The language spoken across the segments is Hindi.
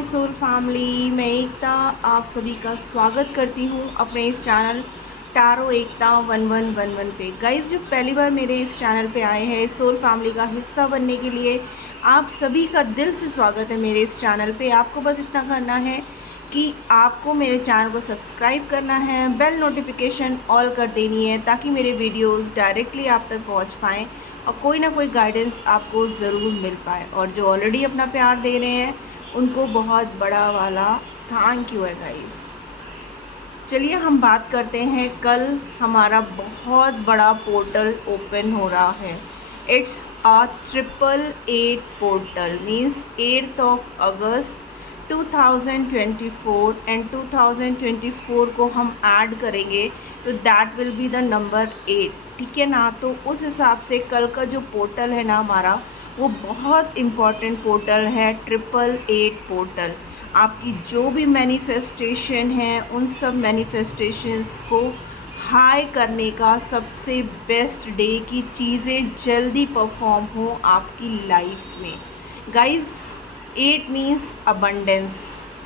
माय सोल फैमिली, मैं एकता आप सभी का स्वागत करती हूँ अपने इस चैनल टारो एकता 1111 पे। गाइस, जो पहली बार मेरे इस चैनल पे आए हैं सोल फैमिली का हिस्सा बनने के लिए आप सभी का दिल से स्वागत है मेरे इस चैनल पे। आपको बस इतना करना है कि आपको मेरे चैनल को सब्सक्राइब करना है, बेल नोटिफिकेशन ऑल कर देनी है ताकि मेरे वीडियोस डायरेक्टली आप तक पहुंच पाएँ और कोई ना कोई गाइडेंस आपको ज़रूर मिल पाए। और जो ऑलरेडी अपना प्यार दे रहे हैं उनको बहुत बड़ा वाला थैंक यू है गाइस। चलिए हम बात करते हैं, कल हमारा बहुत बड़ा पोर्टल ओपन हो रहा है। इट्स आ 888 पोर्टल, मीन्स 8 अगस्त 2024 एंड 2024 को हम ऐड करेंगे तो that will be the number 8, ठीक है ना। तो उस हिसाब से कल का जो पोर्टल है ना हमारा, वो बहुत इम्पॉर्टेंट पोर्टल है, 888 पोर्टल। आपकी जो भी मैनिफेस्टेशन है उन सब मैनिफेस्टेशंस को हाई करने का सबसे बेस्ट डे की चीज़ें जल्दी परफॉर्म हो आपकी लाइफ में। गाइस, 8 मीन्स अबंडेंस,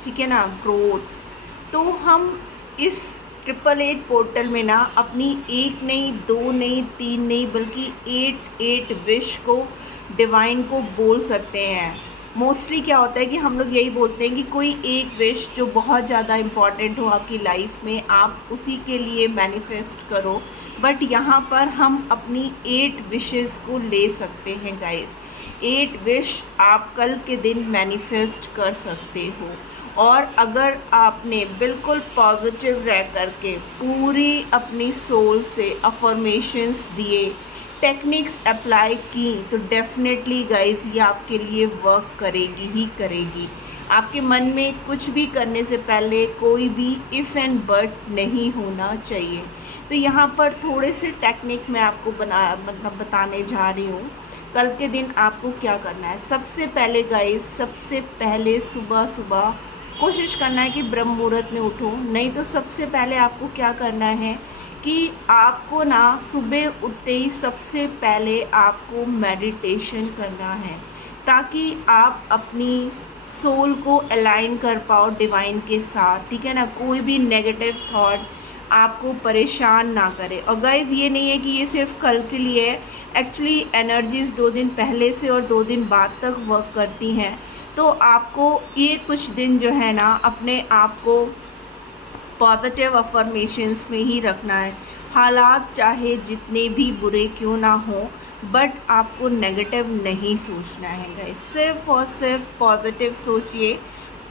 ठीक है ना, ग्रोथ। तो हम इस 888 पोर्टल में ना अपनी एक नहीं, दो नहीं, तीन नहीं, बल्कि 8 विश को, डिवाइन को बोल सकते हैं। मोस्टली क्या होता है कि हम लोग यही बोलते हैं कि कोई एक विश जो बहुत ज़्यादा इम्पॉर्टेंट हो आपकी लाइफ में, आप उसी के लिए मैनिफेस्ट करो। बट यहाँ पर हम अपनी 8 विशेस को ले सकते हैं गाइस। 8 विश आप कल के दिन मैनिफेस्ट कर सकते हो। और अगर आपने बिल्कुल पॉजिटिव रह करके पूरी अपनी सोल से अफर्मेशंस दिए, टेक्निक्स अप्लाई की, तो डेफिनेटली गाइस ये आपके लिए वर्क करेगी ही करेगी। आपके मन में कुछ भी करने से पहले कोई भी इफ़ एंड बट नहीं होना चाहिए। तो यहाँ पर थोड़े से टेक्निक मैं आपको बताने जा रही हूँ। कल के दिन आपको क्या करना है, सबसे पहले गाइस, सबसे पहले सुबह सुबह कोशिश करना है कि ब्रह्म मुहूर्त में उठो। नहीं तो सबसे पहले आपको क्या करना है कि आपको ना सुबह उठते ही सबसे पहले आपको मेडिटेशन करना है, ताकि आप अपनी सोल को अलाइन कर पाओ डिवाइन के साथ, ठीक है ना। कोई भी नेगेटिव थॉट आपको परेशान ना करे। और गाइस, ये नहीं है कि ये सिर्फ कल के लिए है, एक्चुअली एनर्जीज़ 2 दिन पहले से और 2 दिन बाद तक वर्क करती हैं। तो आपको ये कुछ दिन जो है ना अपने आप को पॉजिटिव अफर्मेशंस में ही रखना है। हालात चाहे जितने भी बुरे क्यों ना हो, बट आपको नेगेटिव नहीं सोचना है गाइस, सिर्फ और सिर्फ पॉजिटिव सोचिए।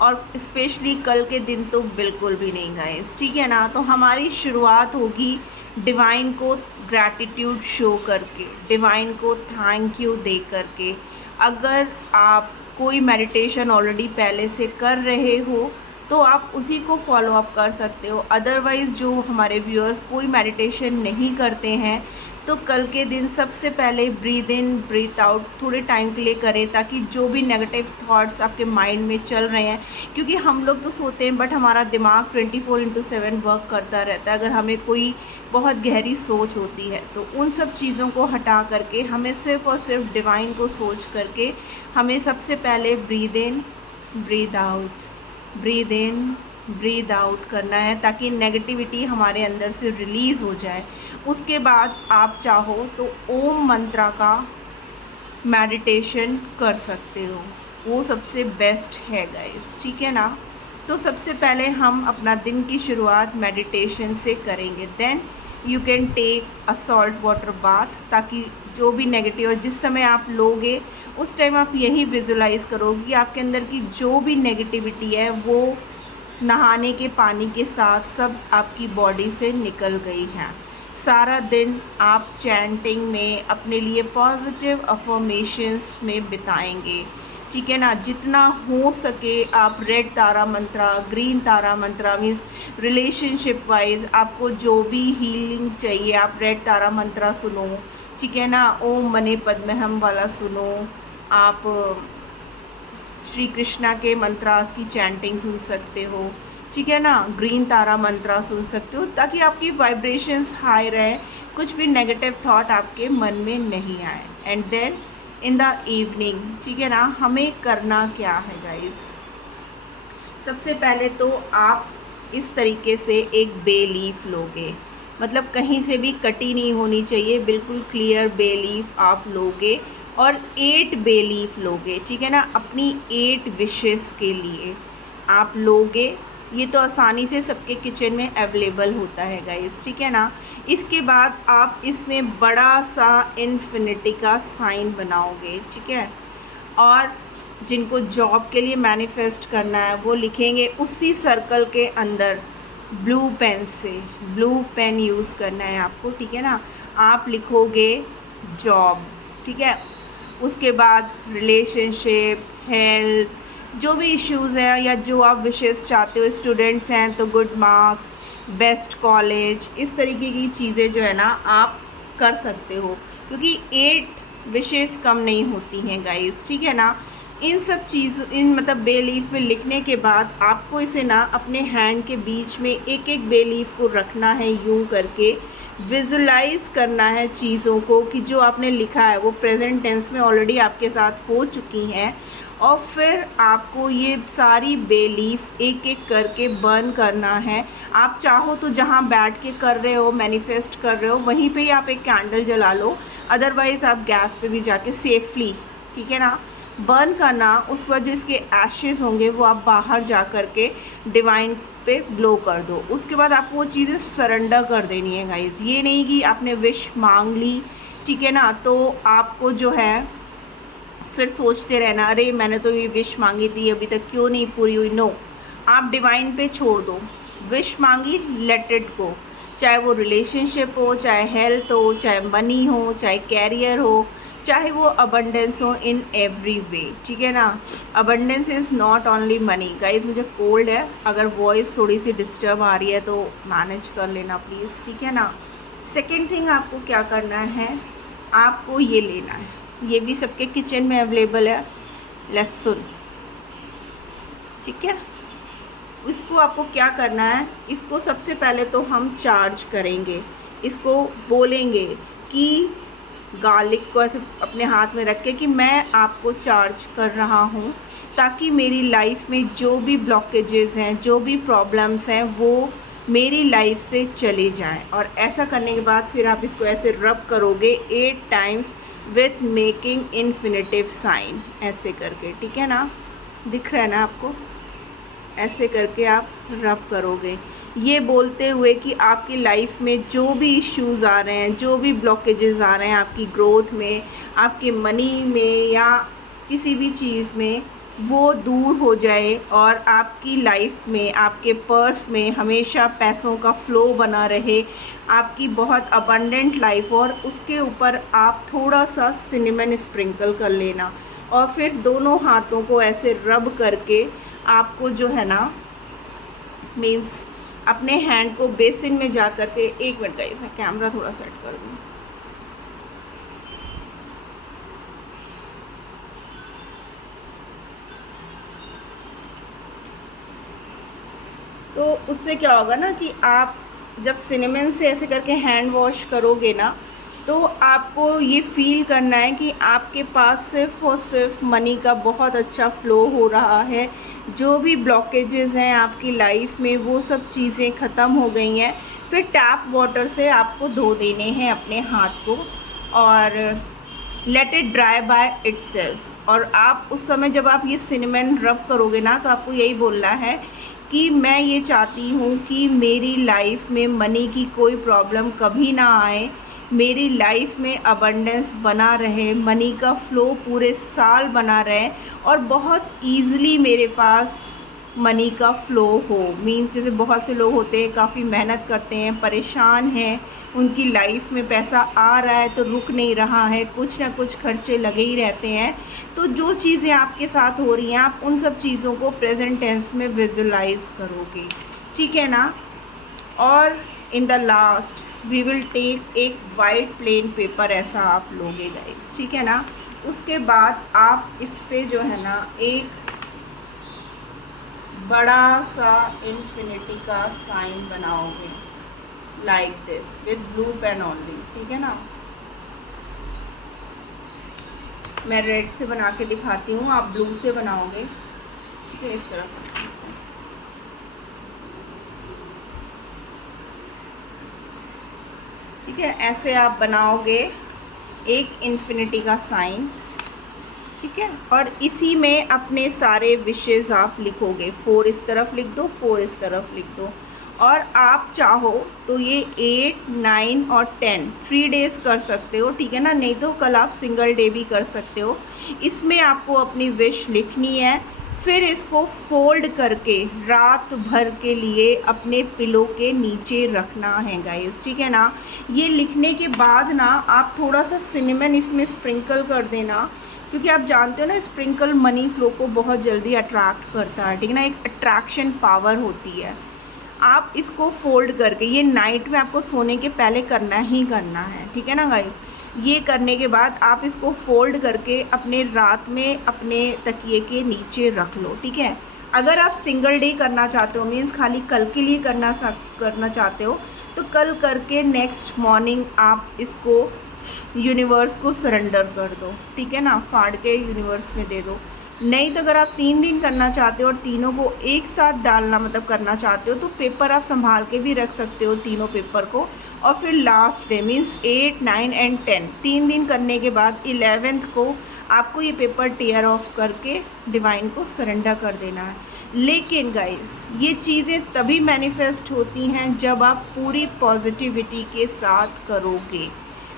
और स्पेशली कल के दिन तो बिल्कुल भी नहीं गाइस, ठीक है ना। तो हमारी शुरुआत होगी डिवाइन को ग्रैटिट्यूड शो करके, डिवाइन को थैंक यू दे करके। अगर आप कोई मेडिटेशन ऑलरेडी पहले से कर रहे हो तो आप उसी को फॉलो अप कर सकते हो। अदरवाइज़ जो हमारे व्यूअर्स कोई मेडिटेशन नहीं करते हैं तो कल के दिन सबसे पहले ब्रीद इन ब्रीथ आउट थोड़े टाइम के लिए करें, ताकि जो भी नेगेटिव थॉट्स आपके माइंड में चल रहे हैं, क्योंकि हम लोग तो सोते हैं बट हमारा दिमाग 24/7 वर्क करता रहता है। अगर हमें कोई बहुत गहरी सोच होती है तो उन सब चीज़ों को हटा करके हमें सिर्फ और सिर्फ डिवाइन को सोच करके हमें सबसे पहले breathe in breathe out, breathe in breathe out करना है, ताकि नेगेटिविटी हमारे अंदर से रिलीज़ हो जाए। उसके बाद आप चाहो तो ओम मंत्रा का मेडिटेशन कर सकते हो, वो सबसे बेस्ट है गाइस, ठीक है ना। तो सबसे पहले हम अपना दिन की शुरुआत मेडिटेशन से करेंगे। Then you can take a salt water bath, ताकि जो भी नेगेटिव, और जिस समय आप लोगे उस टाइम आप यही विजुलाइज़ करोगे कि आपके अंदर की जो भी नेगेटिविटी है वो नहाने के पानी के साथ सब आपकी बॉडी से निकल गई है। सारा दिन आप चैंटिंग में अपने लिए पॉजिटिव अफर्मेशंस में बिताएंगे, ठीक है ना। जितना हो सके आप रेड तारा मंत्रा, ग्रीन तारा मंत्रा, मीन्स रिलेशनशिप वाइज आपको जो भी हीलिंग चाहिए आप रेड तारा मंत्रा सुनो, ठीक है ना। ओम मने पद्महम वाला सुनो, आप श्री कृष्णा के मंत्रास की चैंटिंग सुन सकते हो, ठीक है ना। ग्रीन तारा मंत्रा सुन सकते हो, ताकि आपकी वाइब्रेशंस हाई रहे, कुछ भी नेगेटिव थॉट आपके मन में नहीं आए। And then in the evening, ठीक है ना, हमें करना क्या है गाइस, सबसे पहले तो आप इस तरीके से एक बे लीफ लोगे, मतलब कहीं से भी कटी नहीं होनी चाहिए, बिल्कुल क्लियर बे लीफ आप लोगे और 8 बे लीफ लोगे, ठीक है ना, अपनी 8 विशेस के लिए आप लोगे। ये तो आसानी से सबके किचन में अवेलेबल होता है गाइस, ठीक है ना। इसके बाद आप इसमें बड़ा सा इन्फिनिटी का साइन बनाओगे, ठीक है, और जिनको जॉब के लिए मैनिफेस्ट करना है वो लिखेंगे उसी सर्कल के अंदर ब्लू पेन से, ब्लू पेन यूज़ करना है आपको, ठीक है ना। आप लिखोगे जॉब, ठीक है। उसके बाद रिलेशनशिप, हेल्थ, जो भी इश्यूज़ हैं या जो आप विशेस चाहते हो, स्टूडेंट्स हैं तो गुड मार्क्स, बेस्ट कॉलेज, इस तरीके की चीज़ें जो है ना आप कर सकते हो, क्योंकि 8 विशेस कम नहीं होती हैं गाइस, ठीक है ना। इन सब चीज़ इन मतलब बे लीफ में लिखने के बाद आपको इसे ना अपने हैंड के बीच में एक एक बे लीफ को रखना है, यूं करके विजुलाइज करना है चीज़ों को कि जो आपने लिखा है वो प्रेजेंट टेंस में ऑलरेडी आपके साथ हो चुकी हैं, और फिर आपको ये सारी बे लीफ एक एक करके बर्न करना है। आप चाहो तो जहाँ बैठ के कर रहे हो, मैनिफेस्ट कर रहे हो, वहीं पे ही आप एक कैंडल जला लो, अदरवाइज़ आप गैस पे भी जाके सेफली, ठीक है ना, बर्न करना। उसके बाद जो इसके एशेज़ होंगे वो आप बाहर जा कर के डिवाइन पे ब्लो कर दो। उसके बाद आपको वो चीज़ें सरेंडर कर देनी है गाइस, ये नहीं कि आपने विश मांग ली, ठीक है ना, तो आपको जो है फिर सोचते रहना अरे मैंने तो ये विश मांगी थी अभी तक क्यों नहीं पूरी हुई। नो, आप डिवाइन पे छोड़ दो, विश मांगी, लेट इट गो, चाहे वो रिलेशनशिप हो, चाहे हेल्थ हो, चाहे मनी हो, चाहे कैरियर हो, चाहे वो अबंडेंस हो, इन एवरी वे, ठीक है ना। Abundance is not only money guys. मुझे कोल्ड है, अगर वॉइस थोड़ी सी डिस्टर्ब आ रही है तो मैनेज कर लेना प्लीज़, ठीक है ना। सेकेंड थिंग आपको क्या करना है, आपको ये लेना है, ये भी सबके किचन में अवेलेबल है, लहसुन, ठीक है। इसको आपको क्या करना है, इसको सबसे पहले तो हम चार्ज करेंगे, इसको बोलेंगे कि गार्लिक को ऐसे अपने हाथ में रख के कि मैं आपको चार्ज कर रहा हूँ, ताकि मेरी लाइफ में जो भी ब्लॉकेजेस हैं, जो भी प्रॉब्लम्स हैं, वो मेरी लाइफ से चले जाएं। और ऐसा करने के बाद फिर आप इसको ऐसे रब करोगे 8 times with making infinitive sign, ऐसे करके, ठीक है ना, दिख रहा है ना आपको, ऐसे करके आप रब करोगे, ये बोलते हुए कि आपकी लाइफ में जो भी इश्यूज़ आ रहे हैं, जो भी ब्लॉकेजेस आ रहे हैं आपकी ग्रोथ में, आपके मनी में या किसी भी चीज़ में, वो दूर हो जाए और आपकी लाइफ में, आपके पर्स में हमेशा पैसों का फ़्लो बना रहे, आपकी बहुत अबंडेंट लाइफ। और उसके ऊपर आप थोड़ा सा सिनेमन स्प्रिंकल कर लेना और फिर दोनों हाथों को ऐसे रब करके आपको जो है ना, मीन्स अपने हैंड को बेसिन में जा कर के, एक मिनट का इसमें कैमरा थोड़ा सेट कर दूँ, तो उससे क्या होगा ना कि आप जब सिनेमन से ऐसे करके हैंड वॉश करोगे ना, तो आपको ये फ़ील करना है कि आपके पास सिर्फ़ और सिर्फ मनी का बहुत अच्छा फ़्लो हो रहा है, जो भी ब्लॉकेजेस हैं आपकी लाइफ में वो सब चीज़ें ख़त्म हो गई हैं। फिर टैप वाटर से आपको धो देने हैं अपने हाथ को और let it dry by itself. और आप उस समय जब आप ये सिनेमन रब करोगे ना, तो आपको यही बोलना है कि मैं ये चाहती हूँ कि मेरी लाइफ में मनी की कोई प्रॉब्लम कभी ना आए, मेरी लाइफ में अबंडेंस बना रहे, मनी का फ़्लो पूरे साल बना रहे और बहुत ईज़िली मेरे पास मनी का फ़्लो हो। मीन्स जैसे बहुत से लोग होते हैं काफ़ी मेहनत करते हैं, परेशान हैं, उनकी लाइफ में पैसा आ रहा है तो रुक नहीं रहा है, कुछ ना कुछ खर्चे लगे ही रहते हैं। तो जो चीज़ें आपके साथ हो रही हैं, आप उन सब चीज़ों को प्रेजेंट टेंस में विजुलाइज करोगे, ठीक है ना। और in the last we will take एक वाइट प्लेन पेपर, ऐसा आप लोगे गाइस, ठीक है ना। उसके बाद आप इस पे जो है ना एक बड़ा सा इन्फिनिटी का साइन बनाओगे, like this, with blue pen only, ठीक है ना। मैं रेड से बना के दिखाती हूँ, आप ब्लू से बनाओगे, ठीक है, इस तरह। ठीक है, ऐसे आप बनाओगे एक इन्फिनिटी का साइन, ठीक है, और इसी में अपने सारे विशेज़ आप लिखोगे। 4 इस तरफ लिख दो, 4 इस तरफ लिख दो। और आप चाहो तो ये 8, 9 और 10 3 डेज़ कर सकते हो, ठीक है ना, नहीं तो कल आप सिंगल डे भी कर सकते हो। इसमें आपको अपनी विश लिखनी है, फिर इसको फोल्ड करके रात भर के लिए अपने पिलो के नीचे रखना है गाइस, ठीक है ना। ये लिखने के बाद ना आप थोड़ा सा सिनेमन इसमें स्प्रिंकल कर देना, क्योंकि आप जानते हो ना स्प्रिंकल मनी फ्लो को बहुत जल्दी अट्रैक्ट करता है, ठीक है ना, एक अट्रैक्शन पावर होती है। आप इसको फोल्ड करके, ये नाइट में आपको सोने के पहले करना ही करना है, ठीक है ना गाइस। ये करने के बाद आप इसको फोल्ड करके अपने रात में अपने तकिए के नीचे रख लो, ठीक है। अगर आप सिंगल डे करना चाहते हो, मीन्स खाली कल के लिए करना चाहते हो, तो कल करके नेक्स्ट मॉर्निंग आप इसको यूनिवर्स को सरेंडर कर दो, ठीक है ना, फाड़ के यूनिवर्स में दे दो। नहीं तो अगर आप 3 दिन करना चाहते हो और तीनों को एक साथ डालना मतलब करना चाहते हो, तो पेपर आप संभाल के भी रख सकते हो तीनों पेपर को। और फिर लास्ट डे मीन्स 8, 9 एंड 10 3 दिन करने के बाद 11th को आपको ये पेपर टेयर ऑफ करके डिवाइन को सरेंडर कर देना है। लेकिन गाइस ये चीज़ें तभी मैनिफेस्ट होती हैं जब आप पूरी पॉजिटिविटी के साथ करोगे।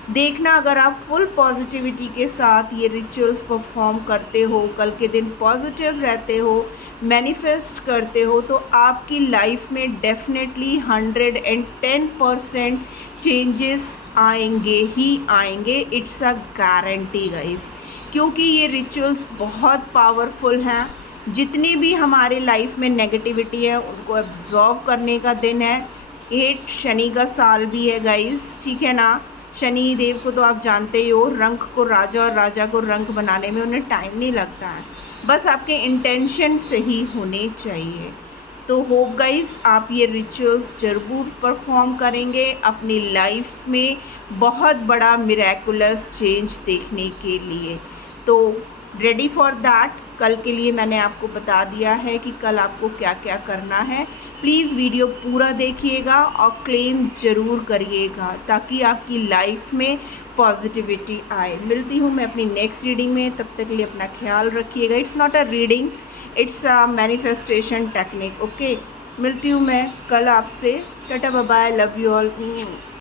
देखना, अगर आप फुल पॉजिटिविटी के साथ ये रिचुअल्स परफॉर्म करते हो, कल के दिन पॉजिटिव रहते हो, मैनिफेस्ट करते हो, तो आपकी लाइफ में डेफिनेटली 110% चेंजेस आएंगे ही आएंगे। इट्स अ गारंटी गाइस, क्योंकि ये रिचुअल्स बहुत पावरफुल हैं। जितनी भी हमारे लाइफ में नेगेटिविटी है उनको एब्जॉर्व करने का दिन है। 8 शनि का साल भी है गाइस, ठीक है ना। शनि देव को तो आप जानते ही हो, रंक को राजा और राजा को रंक बनाने में उन्हें टाइम नहीं लगता है, बस आपके इंटेंशन सही होने चाहिए। तो होप गाइस आप ये रिचुअल्स ज़रूर परफॉर्म करेंगे अपनी लाइफ में बहुत बड़ा मिरेकुलस चेंज देखने के लिए। तो रेडी फॉर दैट। कल के लिए मैंने आपको बता दिया है कि कल आपको क्या क्या करना है। प्लीज़ वीडियो पूरा देखिएगा और क्लेम ज़रूर करिएगा ताकि आपकी लाइफ में पॉजिटिविटी आए। मिलती हूँ मैं अपनी नेक्स्ट रीडिंग में, तब तक के लिए अपना ख्याल रखिएगा। It's not a reading, it's a manifestation technique, okay. मिलती हूँ मैं कल आपसे। Tata bye bye, love you all.